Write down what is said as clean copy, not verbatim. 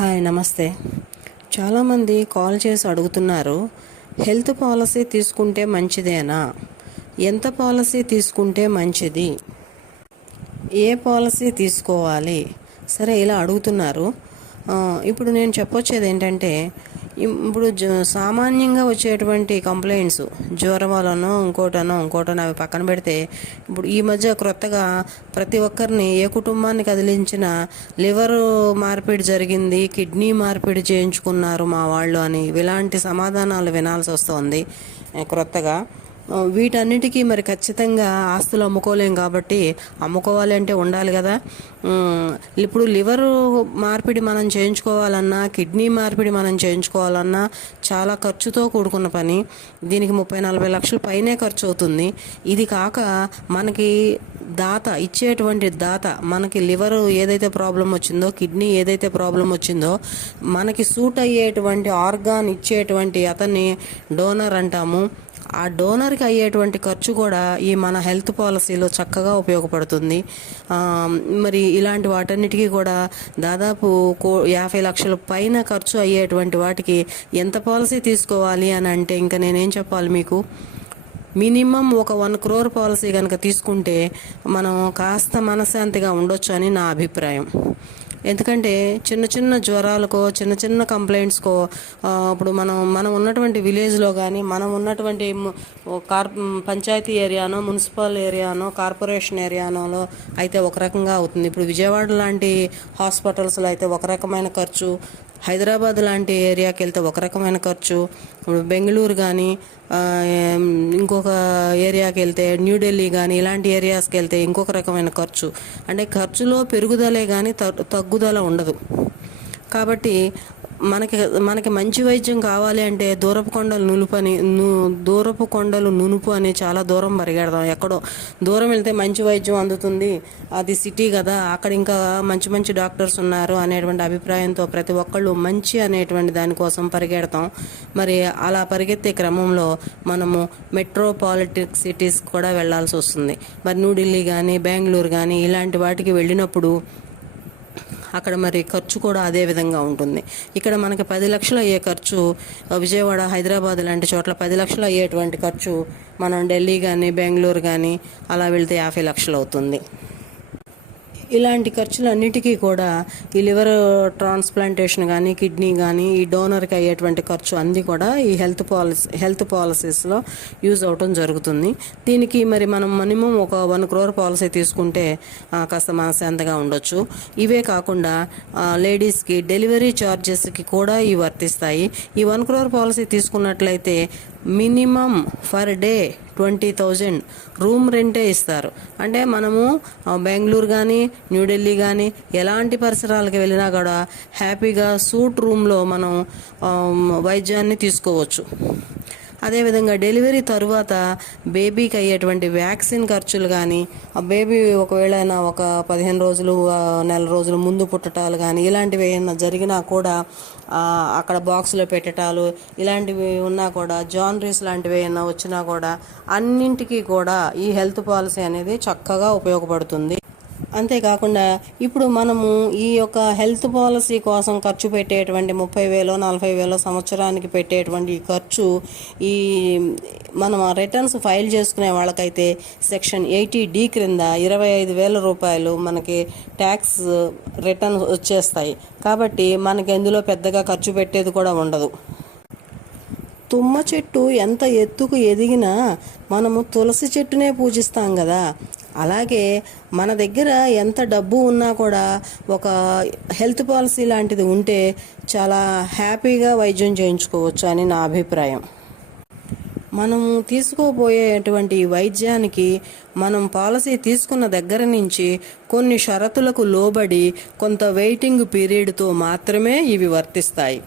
Hi నమస్తే. చాలామంది call చేసి అడుగుతున్నారు, హెల్త్ పాలసీ తీసుకుంటే మంచిదేనా, ఎంత పాలసీ తీసుకుంటే మంచిది, ఏ పాలసీ తీసుకోవాలి, సరే ఇలా అడుగుతున్నారు. ఇప్పుడు నేను చెప్పొచ్చేది ఏంటంటే, ఇప్పుడు సామాన్యంగా వచ్చేటువంటి కంప్లైంట్స్ జ్వరం వలనో ఇంకోటనో అవి పక్కన పెడితే, ఇప్పుడు ఈ మధ్య క్రొత్తగా ప్రతి ఒక్కరిని ఏ కుటుంబాన్ని కదిలించిన లివర్ మార్పిడి జరిగింది, కిడ్నీ మార్పిడి చేయించుకున్నారు మా వాళ్ళు అని ఇలాంటి సమాధానాలు వినాల్సి వస్తుంది క్రొత్తగా. వీటన్నిటికీ మరి ఖచ్చితంగా ఆస్తులు అమ్ముకోలేం కాబట్టి అమ్ముకోవాలి అంటే ఉండాలి కదా. ఇప్పుడు లివర్ మార్పిడి మనం చేయించుకోవాలన్నా, కిడ్నీ మార్పిడి మనం చేయించుకోవాలన్నా చాలా ఖర్చుతో కూడుకున్న పని. దీనికి 30-40 లక్షల పైనే ఖర్చు అవుతుంది. ఇది కాక మనకి ఇచ్చేటువంటి దాత మనకి లివర్ ఏదైతే ప్రాబ్లం వచ్చిందో, కిడ్నీ ఏదైతే ప్రాబ్లం వచ్చిందో, మనకి సూట్ అయ్యేటువంటి ఆర్గాన్ ఇచ్చేటువంటి అతన్ని డోనర్ అంటాము. ఆ డోనర్కి అయ్యేటువంటి ఖర్చు కూడా ఈ మన హెల్త్ పాలసీలో చక్కగా ఉపయోగపడుతుంది. మరి ఇలాంటి వాటన్నిటికీ కూడా దాదాపు 50 లక్షల పైన ఖర్చు అయ్యేటువంటి వాటికి ఎంత పాలసీ తీసుకోవాలి అని అంటే ఇంకా నేనేం చెప్పాలి మీకు. మినిమం ఒక 1 crore పాలసీ కనుక తీసుకుంటే మనం కాస్త మనశ్శాంతిగా ఉండొచ్చు అని నా అభిప్రాయం. ఎందుకంటే చిన్న చిన్న జ్వరాలకో, చిన్న చిన్న కంప్లైంట్స్కో, ఇప్పుడు మనం ఉన్నటువంటి విలేజ్లో కానీ, మనం ఉన్నటువంటి పంచాయతీ ఏరియానో, మున్సిపల్ ఏరియానో, కార్పొరేషన్ ఏరియానో అయితే ఒక రకంగా అవుతుంది. ఇప్పుడు విజయవాడ లాంటి హాస్పిటల్స్లో అయితే ఒక రకమైన ఖర్చు, హైదరాబాద్ లాంటి ఏరియాకి వెళ్తే ఒక రకమైన ఖర్చు, ఇప్పుడు బెంగళూరు కానీ ఇంకొక ఏరియాకి వెళ్తే, న్యూఢిల్లీ కానీ ఇలాంటి ఏరియాస్కి వెళ్తే ఇంకొక రకమైన ఖర్చు. అంటే ఖర్చులో పెరుగుదలే కానీ తగ్గుదల ఉండదు. కాబట్టి మనకి మంచి వైద్యం కావాలి అంటే దూరపు కొండలు నునుపు అని చాలా దూరం పరిగెడదాం. ఎక్కడో దూరం వెళ్తే మంచి వైద్యం అందుతుంది, అది సిటీ కదా, అక్కడ ఇంకా మంచి మంచి డాక్టర్స్ ఉన్నారు అనేటువంటి అభిప్రాయంతో ప్రతి ఒక్కళ్ళు మంచి అనేటువంటి దానికోసం పరిగెడతాం. మరి అలా పరిగెత్తే క్రమంలో మనము మెట్రోపాలిటిక్ సిటీస్ కూడా వెళ్లాల్సి వస్తుంది. మరి న్యూఢిల్లీ కానీ, బెంగళూరు కానీ ఇలాంటి వాటికి వెళ్ళినప్పుడు అక్కడ మరి ఖర్చు కూడా అదే విధంగా ఉంటుంది. ఇక్కడ మనకి 10 లక్షలు అయ్యే ఖర్చు, విజయవాడ, హైదరాబాద్ లాంటి చోట్ల 10 లక్షలు అయ్యేటువంటి ఖర్చు మనం ఢిల్లీ కానీ, బెంగళూరు కానీ అలా వెళ్తే 50 లక్షలు అవుతుంది. ఇలాంటి ఖర్చులన్నిటికీ కూడా ఈ లివర్ ట్రాన్స్ప్లాంటేషన్ కానీ, కిడ్నీ కానీ, ఈ డోనర్కి అయ్యేటువంటి ఖర్చు అన్నీ కూడా ఈ హెల్త్ పాలసీస్లో యూజ్ అవటం జరుగుతుంది. దీనికి మరి మనం మినిమం ఒక 1 crore పాలసీ తీసుకుంటే కాస్త మనశ్శాంతిగా ఉండొచ్చు. ఇవే కాకుండా లేడీస్కి డెలివరీ ఛార్జెస్కి కూడా ఇవి వర్తిస్తాయి. ఈ 1 crore పాలసీ తీసుకున్నట్లయితే మినిమం ఫర్ డే 20,000 రూమ్ రెంటే ఇస్తారు. అంటే మనము బెంగళూరు కానీ, న్యూఢిల్లీ కానీ ఎలాంటి పరిసరాలకు వెళ్ళినా కూడా హ్యాపీగా సూట్ రూమ్లో మనం వైద్యాన్ని తీసుకోవచ్చు. అదేవిధంగా డెలివరీ తరువాత బేబీకి అయ్యేటువంటి వ్యాక్సిన్ ఖర్చులు కానీ, ఆ బేబీ ఒకవేళ ఒక 15 రోజులు, నెల రోజులు ముందు పుట్టటాలు కానీ ఇలాంటివి ఏమైనా జరిగినా కూడా అక్కడ బాక్స్లో పెట్టటాలు ఇలాంటివి ఉన్నా కూడా, జాండ్రీస్ లాంటివి ఏమైనా వచ్చినా కూడా అన్నింటికీ కూడా ఈ హెల్త్ పాలసీ అనేది చక్కగా ఉపయోగపడుతుంది. అంతేకాకుండా ఇప్పుడు మనము ఈ యొక్క హెల్త్ పాలసీ కోసం ఖర్చు పెట్టేటువంటి 30,000, 40,000 సంవత్సరానికి పెట్టేటువంటి ఖర్చు మనం రిటర్న్స్ ఫైల్ చేసుకునే వాళ్ళకైతే సెక్షన్ 80D క్రింద 25,000 రూపాయలు మనకి ట్యాక్స్ రిటర్న్ వచ్చేస్తాయి. కాబట్టి మనకి ఎందులో పెద్దగా ఖర్చు పెట్టేది కూడా ఉండదు. తుమ్మ చెట్టు ఎంత ఎత్తుకు ఎదిగినా మనము తులసి చెట్టునే పూజిస్తాం కదా. అలాగే మన దగ్గర ఎంత డబ్బు ఉన్నా కూడా ఒక హెల్త్ పాలసీ లాంటిది ఉంటే చాలా హ్యాపీగా వైద్యం చేయించుకోవచ్చు అని నా అభిప్రాయం. మనం తీసుకోబోయేటువంటి వైద్యానికి మనం పాలసీ తీసుకున్న దగ్గర నుంచి కొన్ని షరతులకు లోబడి కొంత వెయిటింగ్ పీరియడ్తో మాత్రమే ఇవి వర్తిస్తాయి.